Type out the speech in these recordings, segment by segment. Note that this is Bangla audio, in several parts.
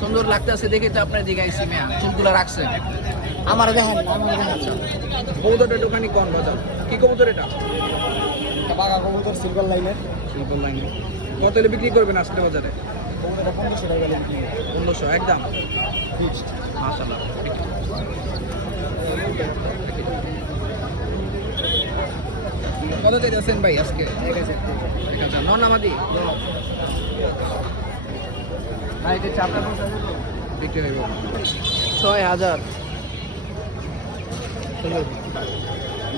সুন্দর লাগতেছে দেখে তো আপনার দিকে আইসি মিয়া চুলগুলো রাখছেন আমার দেখেন আচ্ছা কবুতরের দোকানি কোন বাজার কি কবুতর এটা বাঘা কবুতর সিলভার লাইনের সিম্পল লাইনে কত হলে বিক্রি করবেন আজকে বাজারে কবুতরটা 1500 টাকা করে বিক্রি করে 1500 একদম ফিক্সড মাশাআল্লাহ কত চাইছেন ভাই আজকে 1000 নন আমাদি ভাই এটা চাপটা বিক্রি হইব 6000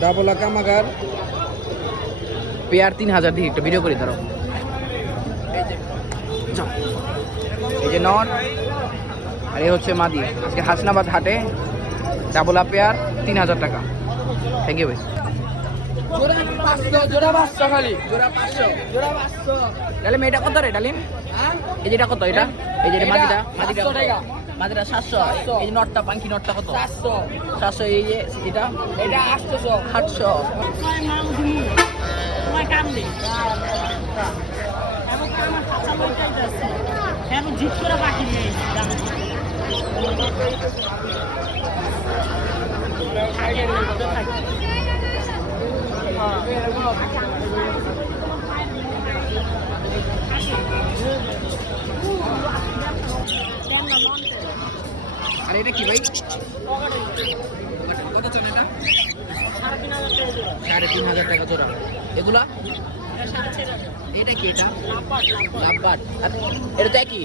ডাবল কামাগার পেয়ার 3000 দিয়ে একটা ভিডিও করি ধরো এই যে নন আর এই হচ্ছে মাদি আজকে হাসনাবাদ হাটে ডাবলা পেয়ার 3000 টাকা থ্যাংক ইউ ভাই জোড়া 500 খালি জোড়া 500 জোড়া 500 ডালিম এটা কত রে ডালিম এই যেটা কত এটা এই যে মাদিটা মাদিটা টাকা মাদিটা 700 এই যে নটটা পাঙ্কি নটটা কত 400 700 এই যে এটা এটা 800 800 তোমার কাম নেই এমন আমার কাঁচা লইটাই যাচ্ছে এমন জিত করে বাকি নেই আর এটা কি ভাই কত চান এটা 3500 টাকা জোড়া এগুলা এটা কি এটা লাভবাট আর এটা তো একই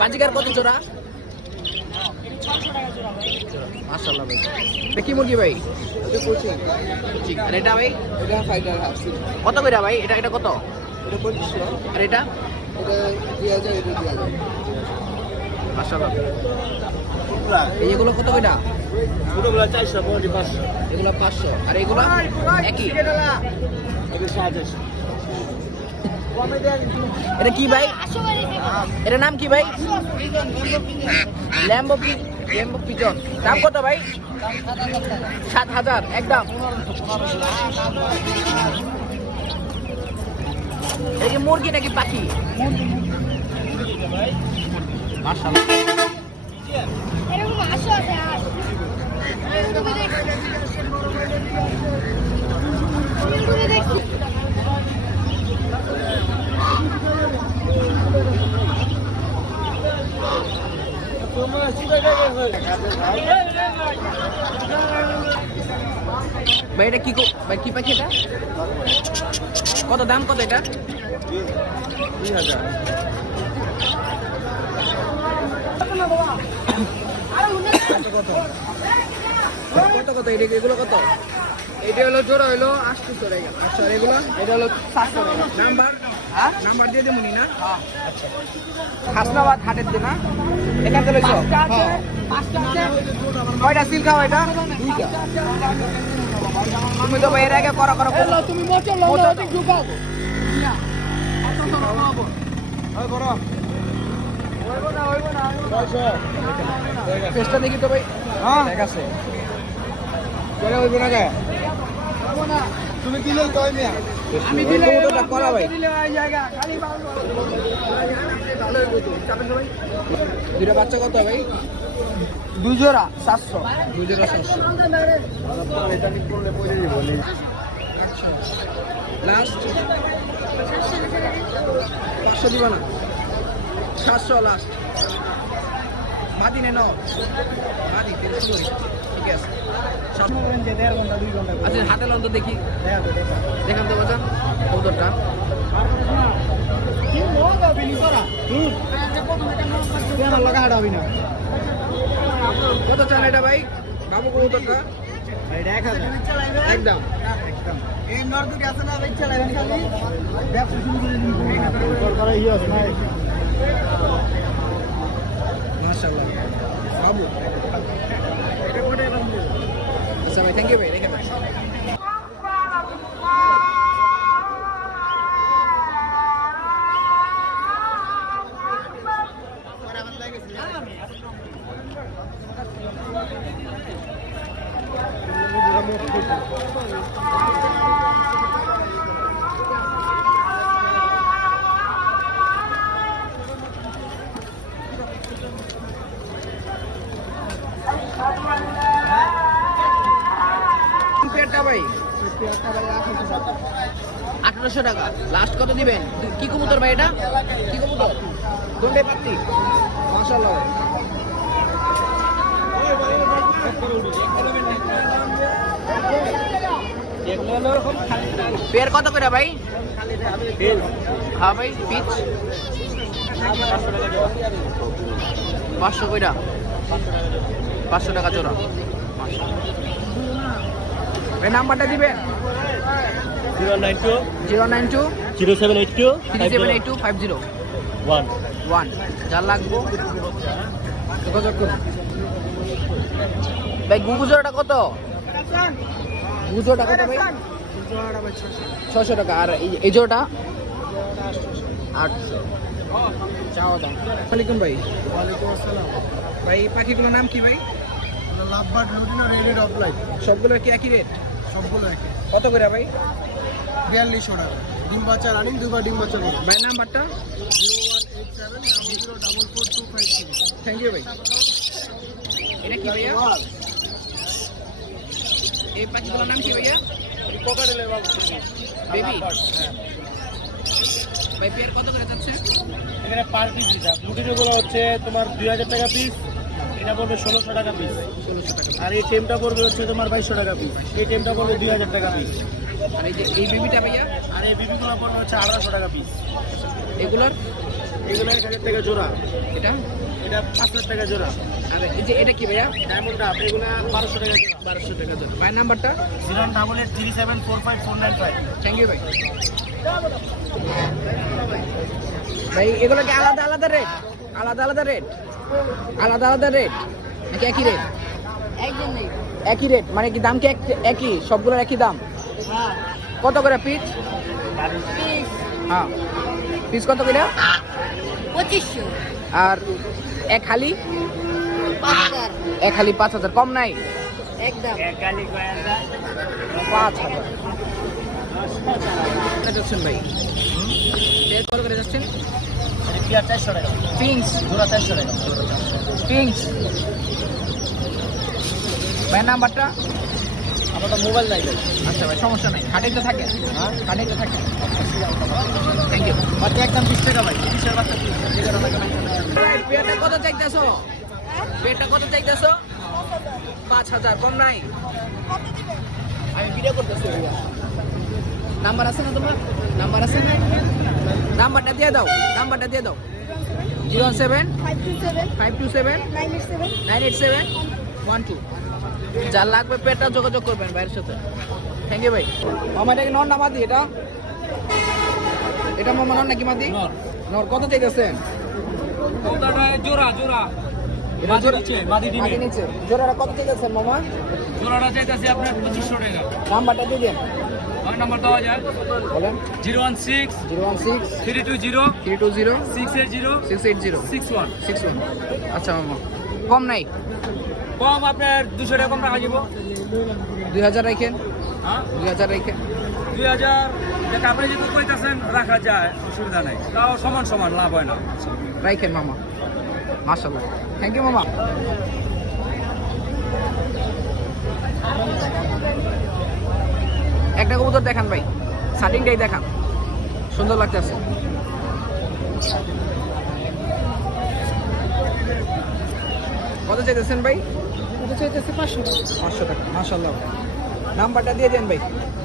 বাজিকার কত জোড়া মাশাআল্লাহ ভাই এটা কি মুরগি ভাই এটা কোচিং ঠিক আর এটা ভাই এটা ফাইটার হাফ কত করে ভাই এটা এটা কত এটা 2500 আর এটা এটা 2000 এটা 2000 মাশাআল্লাহ এই এগুলো কত কইটা ছোটগুলো 400 বড় 500 এগুলো 500 আর এগুলো একই এটা 7000 এটা কি ভাই এটার নাম কি ভাই ল্যাম্বো পিজন দাম কত ভাই 7000 একদম এটা কি মুরগি নাকি পাখি মাশাআল্লাহ এরকম আসো আছে আর তুমি দেখো ভাই এটা কি ভাই কি পাখি এটা কত দাম কত এটা 2000 কত কত এগুলো কত এটা হলো জোড়া হলো 800 টাকা আচ্ছা আর এগুলো এটা হলো 700 টাকা নাম্বার হ্যাঁ নাম্বার দিয়ে দেবনি না আচ্ছা হাসনাবাদ হাটের দিন না এখান থেকে লইছো কয়টা সিল খাও এটা দুইটা তুমি তো ভাই এর আগে করা করা করো তুমি মোচো লও ঠিক ঢুকাও না ওই বড় হইব না 600 চেষ্টা দেখি তো ভাই হ্যাঁ ঠিক আছে করে হইব না কে তুমি দিলে তো আমি আমি দিলে কবুতরটা করা ভাই দিলে এই জায়গা খালি দুইটা বাচ্চা কত ভাই দুই জোড়া 700 দুই জোড়া 700 এটা নিক করলে পড়ে দিব লাস্ট 500 দিবা না 700 লাস্ট মাদি নেন মাদি 300 ঠিক আছে যে 1.5 ঘন্টা 2 ঘন্টা আচ্ছা হাতে লন তো দেখি দেখা তো দেখা দেখান তো বাজান কবুতরটা কি লোগা বিনি করা কেন লাগা হাড়াবি না কত চান এটা ভাই বাবু কবুতরটা এটা 1000 একদম এই নর দুটি আছে না ভাই চালাবেন খালি ব্যবসা শুরু করে দিন করে ইয়ে আছে না মাশাআল্লাহ বাবু এটা কোটে দাম আচ্ছা ভাই থ্যাংক ইউ ভাই রেখে দেন 1500 টাকা লাস্ট কত দিবেন? কি কবুতর ভাই এটা? কি কবুতর? দন্ডে পাত্তি মাশাআল্লাহ ভাই। পেয়ার কত করে ভাই? হ্যাঁ ভাই পিচ 500 কইরা 500 টাকা জোড়া। ভাই নাম্বারটা দিবেন? 092 092 0782 3782 501 যার লাগবো যোগাযোগ করুন। ভাই গুগুজোড়াটা কত? গুগুজোড়াটা কত ভাই? 600 টাকা। আর এই জোড়াটা 800 চাও দাম। ওয়ালাইকুম ভাই। ওয়ালাইকুম আসসালাম। ভাই এই পাখিগুলোর নাম কি ভাই? লাভবার্ড রুটিন আর রেড অফলাইন সবগুলোর কি একই রেট? সবগুলো একই। কত করে ভাই? 4200 টাকা। ডিম বাচ্চা রানিং, দুবার ডিম বাচ্চা করবে। ভাই নাম্বারটা? 0187 004423। থ্যাংক ইউ ভাই। এটা কি ভাইয়া? এই পাখিগুলোর নাম কি ভাইয়া? কোকাটেলের বাবু। বেবি। ভাই পেয়ার কত করে যাচ্ছে? এখানে পার পিস দিতা লুটিনোগুলো হচ্ছে তোমার 2000 টাকা পিস, এটা পড়বে 1600 টাকা পিস। 1600 টাকা। আর এই টেমটা পড়বে হচ্ছে তোমার 2200 টাকা পিস, এই টেমটা পড়বে 2000 টাকা পিস। আর এই যে এই বেবিটা ভাইয়া? আর এই বিবিগুলো পড়বে হচ্ছে 1800 টাকা পিস। এগুলোর? এগুলো 1000 টাকা জোড়া, এটা? এটা 5000 টাকা জোড়া। আর এই যে এটা কি ভাইয়া? ডায়মন্ড কাপ এগুলো 1200 টাকা জোড়া। 1200 টাকা জোড়া। ভাই নাম্বারটা? 08837454495। থ্যাংক ইউ ভাই। ভাই এগুলো কি আলাদা আলাদা রেট? আলাদা আলাদা রেট? আলাদা আলাদা রেট নাকি একই রেট? একই রেট মানে কি দাম কি একই? সবগুলোর একই দাম? কত করে পিস? হ্যাঁ পিস কত করে? 2500 আর এক হালি? 5000 এক হালি 5000 কম নাই? একদম 5000 যাচ্ছেন ভাই? পেয়ার কত করে যাচ্ছেন? এটা পিয়ার 400 টাকা, পিংস জোড়া 400 টাকা। পিংস। ভাই নাম্বারটা? আমার তো মোবাইল নাই ভাই। আচ্ছা ভাই সমস্যা নাই, হাটেই তো থাকে। হ্যাঁ হাটেই তো থাকে। Thank you. বাকি একদম 20 টাকা ভাই, 20 বাচ্চা 20 টাকা লাগে। ভাই পেয়ারটা কত চাইতেছো? পেয়ারটা কত চাইতেছো? 5000 কম নাই? আমি ভিডিও করতেছি। নাম্বার আছে না তোমার? নাম্বার আছে না? নাম্বারটা দিয়ে দাও, নাম্বারটা দিয়ে দাও। 017 527 987 12। যার লাগবে পেটটা যোগাযোগ করবেন ভাইয়ের সাথে। থ্যাংক ইউ ভাই। আমার এটা কি নর না মাদি? এটা এটা মামা নর নাকি মাদি? নর। কত চাইতেছেন? জোড়া জোড়া এটা জোড়া মাদি মাদি নিচে। জোড়াটা কত চাইতেছেন মামা? জোড়াটা চাইতেছি আপনার 2500 টাকা। নাম্বারটা দিয়ে দেন। আমার নাম্বার দেওয়া যায় বলেন। 016 016 320 320 680 680 61। 61। আচ্ছা মামা কম নাই? কম আপনার 200 টাকা কম রাখা যাব। 2000 রাখেন। হ্যাঁ 2000 রাখেন। 2000 টাকা আপনি যদি কইতাছেন রাখা যায়, অসুবিধা নাই, তাও সমান সমান লাভ হয় না। রাখেন মামা। মাশাআল্লাহ থ্যাংক ইউ মামা। একটা কবুতর দেখান ভাই, সাটিংটাই দেখান, সুন্দর লাগতেছে। কত চাইতেছেন ভাই? কত চাইতেছে? 500 500 টাকা। মাশাআল্লাহ। নাম্বারটা দিয়ে দেন ভাই।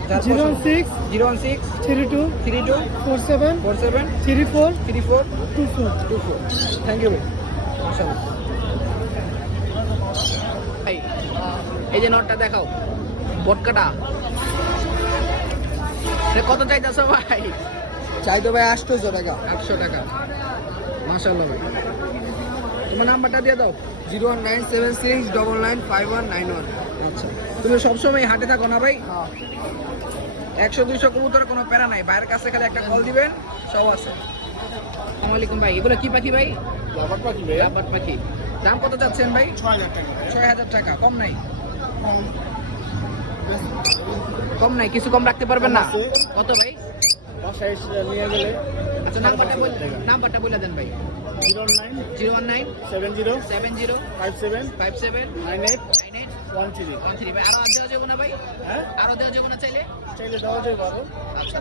06 016 32 32 47 47 34 34 24। 24। থ্যাংক ইউ ভাই। মাশাআল্লাহ। ভাই এই যে নোটটা দেখাও, বটকাটা কত চাইতেছো ভাই? চাই তো ভাই 800 টাকা। 800 টাকা। মাশাআল্লাহ ভাই। তোমার নাম্বারটা দিয়ে দাও। 01976995191। আচ্ছা তুমি সবসময় হাটে থাকো না ভাই? 100-200 কবুতর কোনো প্যারা নাই, বাইরের কাছে খালি একটা কল দিবেন, সব আছে। আসসালামু আলাইকুম ভাই। এগুলো কি পাখি ভাই? লাভবার্ড পাখি ভাই। লাভবার্ড পাখি। দাম কত চাচ্ছেন ভাই? 6000 টাকা। 6000 টাকা। কম নাই? কম। কম নাই, কিছু কম রাখতে পারবেন না? আছে। কত ভাই? বাসায় এসে নিয়ে গেলে আচ্ছা নাম্বারটা বলে দেন ভাই। 09 019 70 70 57 57 98 98 1 3 13 ভাই আরো দেওয়া যাবে না ভাই? হ্যাঁ আরো দেওয়া যাবে না চাইলে? চাইলে দেওয়া যায় বাবু। আচ্ছা